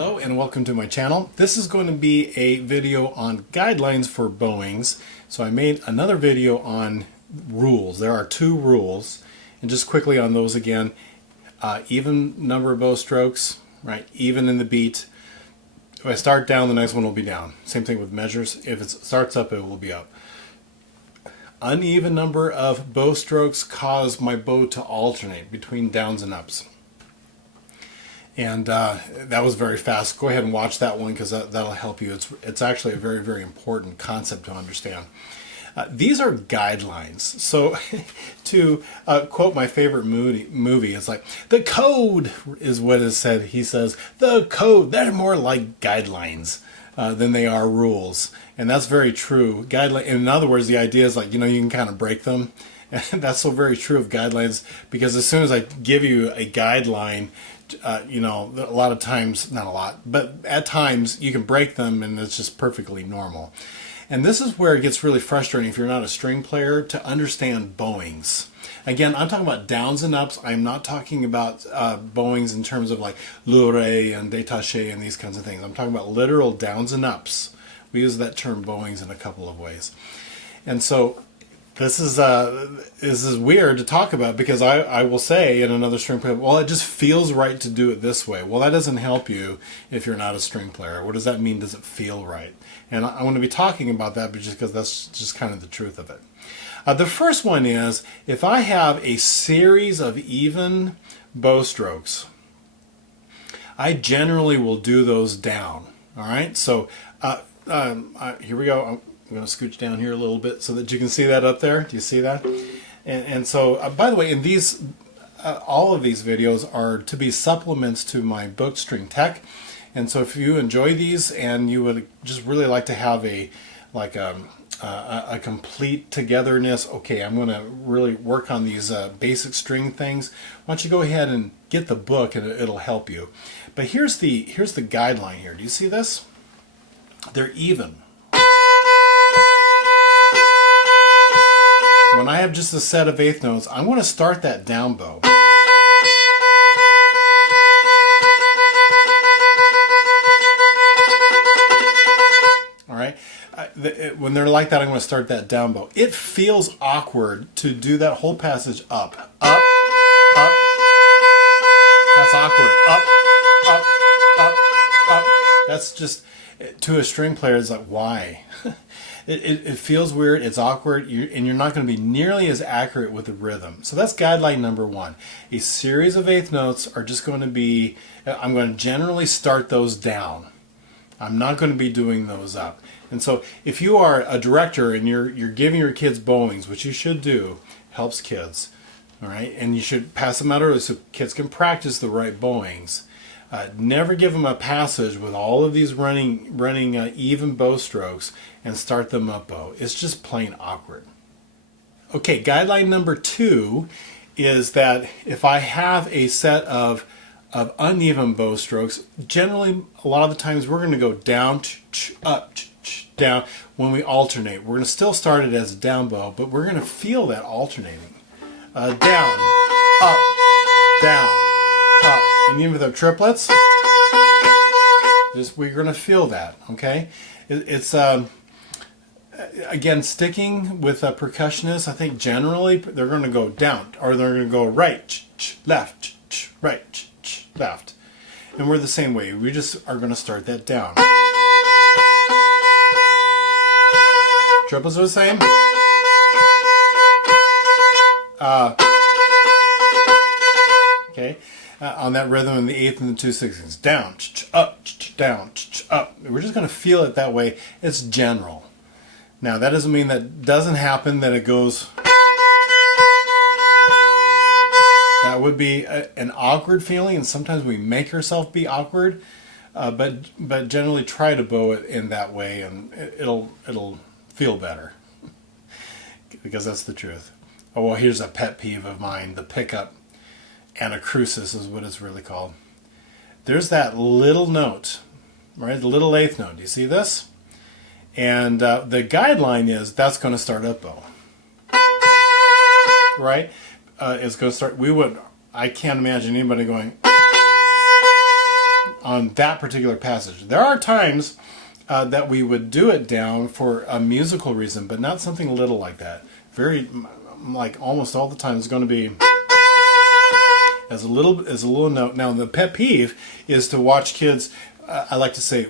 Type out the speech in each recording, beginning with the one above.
Hello and welcome to my channel. This is going to be a video on guidelines for bowings. So I made another video on rules. There are 2 rules, and just quickly on those again. Even number of bow strokes, right? Even in the beat. If I start down, the next one will be down. Same thing with measures. If it starts up, it will be up. Uneven number of bow strokes cause my bow to alternate between downs and ups. And that was very fast. Go ahead and watch that one because that'll help you. It's actually a very, very important concept to understand. These are guidelines. So to quote my favorite movie, it's like, the code is what is said. He says, the code, they're more like guidelines than they are rules. And that's very true. In other words, the idea is like, you can kind of break them. And that's so very true of guidelines, because as soon as I give you a guideline, a lot of times, not a lot, but at times you can break them and it's just perfectly normal. And this is where it gets really frustrating if you're not a string player to understand bowings. Again, I'm talking about downs and ups. I'm not talking about bowings in terms of like loure and détaché and these kinds of things. I'm talking about literal downs and ups. We use that term bowings in a couple of ways. And so this is weird to talk about, because I will say in another string player, well, it just feels right to do it this way. Well, that doesn't help you if you're not a string player. What does that mean? Does it feel right? And I want to be talking about that just because that's just kind of the truth of it. The first one is, if I have a series of even bow strokes, I generally will do those down. All right, so here we go. I'm going to scooch down here a little bit so that you can see that up there. Do you see that? And so, by the way, in these, all of these videos are to be supplements to my book, String Tech. And so if you enjoy these and you would just really like to have a complete togetherness, okay, I'm going to really work on these basic string things, why don't you go ahead and get the book and it'll help you. But here's the guideline here. Do you see this? They're even. When I have just a set of eighth notes, I'm going to start that down bow. All right. When they're like that, I'm going to start that down bow. It feels awkward to do that whole passage up, up, up. That's awkward. Up, up, up, up. That's just, to a string player, it's like, why? It feels weird, it's awkward, and you're not going to be nearly as accurate with the rhythm. So that's guideline number 1. A series of eighth notes are just going to be, I'm going to generally start those down. I'm not going to be doing those up. And so if you are a director and you're giving your kids bowings, which you should do, helps kids, all right? And you should pass them out early so kids can practice the right bowings. Never give them a passage with all of these running even bow strokes and start them up bow. It's just plain awkward. Okay, guideline number 2 is that if I have a set of uneven bow strokes, generally a lot of the times we're going to go down, up, down when we alternate. We're going to still start it as a down bow, but we're going to feel that alternating. Down, up, down, up. And even with our triplets, we're going to feel that, okay? It's, again, sticking with a percussionist, I think generally they're going to go down, or they're going to go right, left, right, left. And we're the same way. We just are going to start that down. Triplets are the same. Okay. On that rhythm in the 8th and the 2/16, down, up, down, up. We're just going to feel it that way. It's general. Now that doesn't mean that doesn't happen, that it goes. That would be an awkward feeling, and sometimes we make ourselves be awkward. But generally try to bow it in that way, and it'll feel better, because that's the truth. Oh well, here's a pet peeve of mine: the pickup. Anacrusis is what it's really called. There's that little note, right? The little 8th note. Do you see this? And the guideline is that's going to start up bow, right? It's going to start. I can't imagine anybody going on that particular passage. There are times that we would do it down for a musical reason, but not something little like that. Very, like almost all the time, it's going to be as a little note. Now, the pet peeve is to watch kids. I like to say,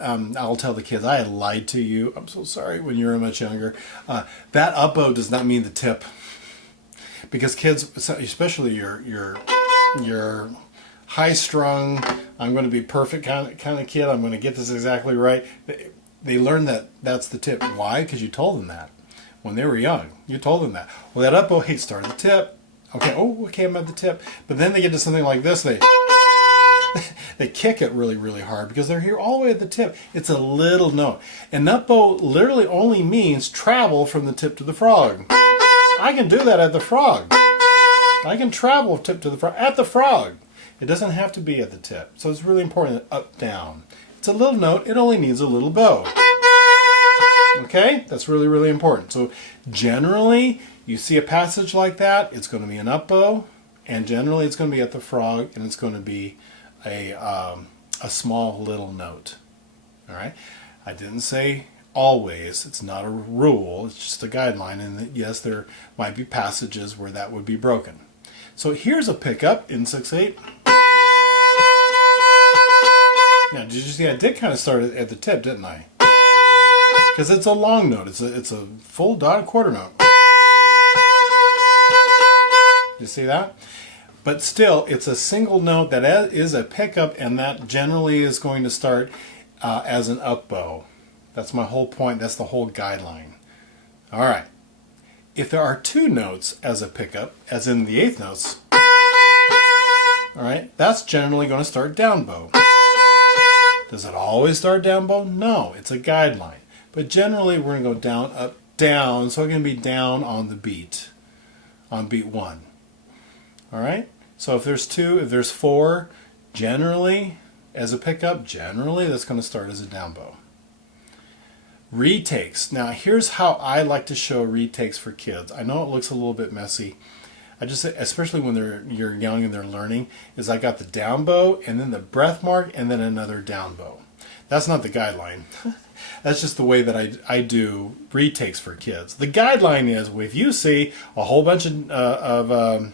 I'll tell the kids, I had lied to you. I'm so sorry when you were much younger. That up bow does not mean the tip. Because kids, especially your high-strung, I'm going to be perfect kind of kid, I'm going to get this exactly right, they learn that that's the tip. Why? Because you told them that. When they were young, you told them that. Well, that up bow, hey, start at the tip. Okay, okay, I'm at the tip. But then they get to something like this, they kick it really, really hard because they're here all the way at the tip. It's a little note. And up bow literally only means travel from the tip to the frog. I can do that at the frog. I can travel tip to the frog at the frog. It doesn't have to be at the tip. So it's really important that up, down. It's a little note. It only needs a little bow. Okay? That's really, really important. So generally, you see a passage like that, it's going to be an up bow, and generally it's going to be at the frog, and it's going to be a small little note. All right? I didn't say always. It's not a rule. It's just a guideline. And yes, there might be passages where that would be broken. So here's a pickup in 6/8. Now, did you see I did kind of start at the tip, didn't I? Because it's a long note. It's a full dotted quarter note. You see that? But still, it's a single note that is a pickup, and that generally is going to start as an up bow. That's my whole point. That's the whole guideline. All right. If there are two notes as a pickup, as in the eighth notes, all right, that's generally going to start down bow. Does it always start down bow? No, it's a guideline. But generally, we're going to go down, up, down. So we're going to be down on the beat, on beat 1. All right. So if there's 2, if there's 4, generally, as a pickup, generally that's going to start as a down bow. Retakes. Now here's how I like to show retakes for kids. I know it looks a little bit messy. I just, especially when you're young and they're learning, is I got the down bow and then the breath mark and then another down bow. That's not the guideline. That's just the way that I do retakes for kids. The guideline is if you see a whole bunch of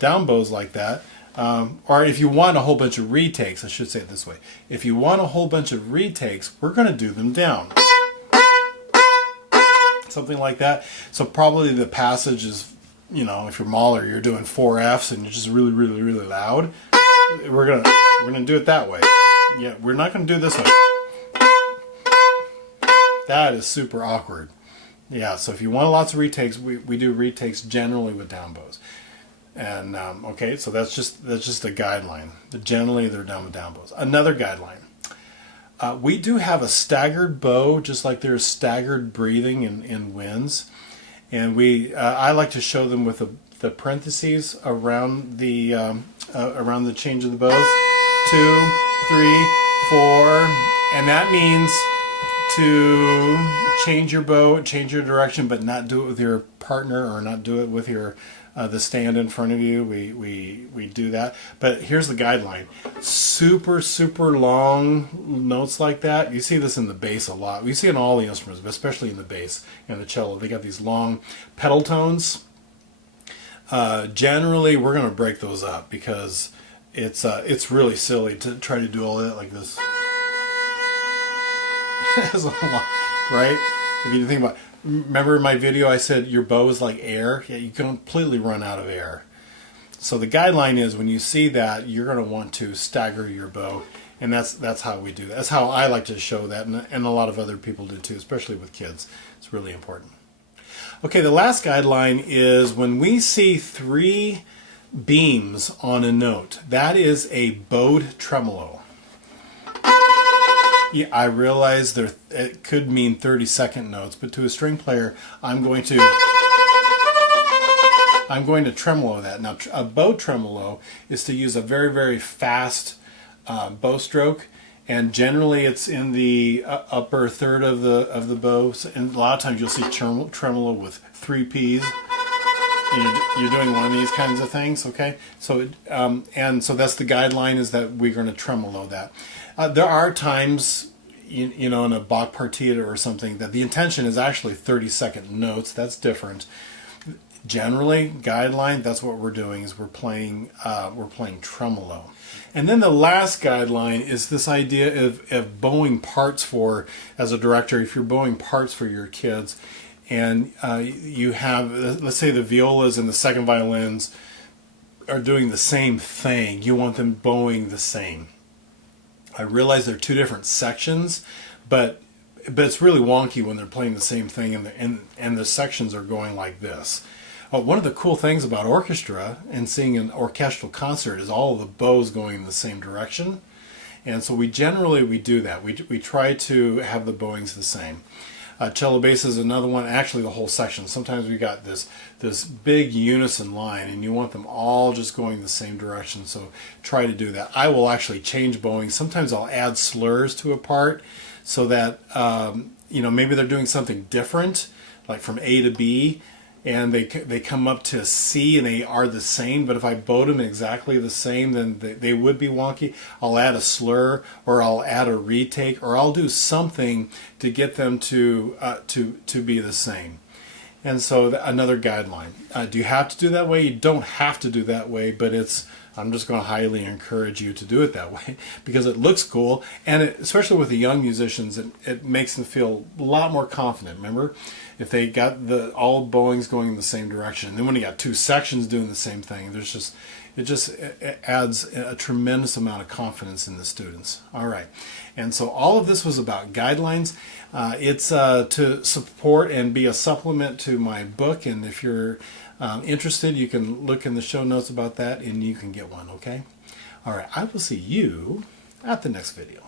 down bows like that, or if you want a whole bunch of retakes, I should say it this way. If you want a whole bunch of retakes, we're going to do them down. Something like that. So probably the passage is, you know, if you're Mahler, you're doing 4 Fs and you're just really, really, really loud. We're gonna do it that way. Yeah, we're not gonna do this way. That is super awkward. Yeah, so if you want lots of retakes, we do retakes generally with down bows. And okay, so that's just a guideline. Generally, they're done with down bows. Another guideline. We do have a staggered bow, just like there's staggered breathing in winds, and I like to show them with the parentheses around the change of the bows. 2, 3, 4, and that means to change your bow, change your direction, but not do it with your partner or not do it with your the stand in front of you. We do that. But here's the guideline. Super, super long notes like that. You see this in the bass a lot. We see it in all the instruments, but especially in the bass and the cello. They got these long pedal tones. Generally, we're going to break those up because it's really silly to try to do all that like this. It's a lot, right? If you think about, remember in my video I said your bow is like air? Yeah, you completely run out of air. So the guideline is when you see that, you're going to want to stagger your bow, and that's how we do that. That's how I like to show that, and a lot of other people do too, especially with kids. It's really important. Okay, the last guideline is when we see 3 beams on a note, that is a bowed tremolo. Yeah, I realize it could mean 30-second notes, but to a string player, I'm going to tremolo that. Now, a bow tremolo is to use a very, very fast bow stroke, and generally it's in the upper third of the bow. And a lot of times you'll see tremolo with 3 Ps. you're doing one of these kinds of things, okay? So, and so that's the guideline, is that we're going to tremolo that. There are times, you know, in a Bach partita or something, that the intention is actually 30-second notes. That's different. Generally, guideline, that's what we're doing, is we're playing tremolo. And then the last guideline is this idea of bowing parts for, as a director, if you're bowing parts for your kids, and you have, let's say the violas and the second violins are doing the same thing. You want them bowing the same. I realize they're two different sections, but it's really wonky when they're playing the same thing and the sections are going like this. One of the cool things about orchestra and seeing an orchestral concert is all of the bows going in the same direction. And so we generally do that. We try to have the bowings the same. Cello bass is another one, actually the whole section. Sometimes we got this big unison line and you want them all just going the same direction, so try to do that. I will actually change bowing. Sometimes I'll add slurs to a part so that you know, maybe they're doing something different, like from A to B, and they come up to C and they are the same, but if I bowed them exactly the same, then they would be wonky. I'll add a slur, or I'll add a retake, or I'll do something to get them to be the same. And so another guideline. Do you have to do that way? You don't have to do that way, but I'm just going to highly encourage you to do it that way because it looks cool, and especially with the young musicians, it makes them feel a lot more confident. Remember, if they got all bowings going in the same direction, and then when you got two sections doing the same thing, it adds a tremendous amount of confidence in the students. All right, and so all of this was about guidelines. It's to support and be a supplement to my book, and if you're interested, you can look in the show notes about that and you can get one, okay? All right, I will see you at the next video.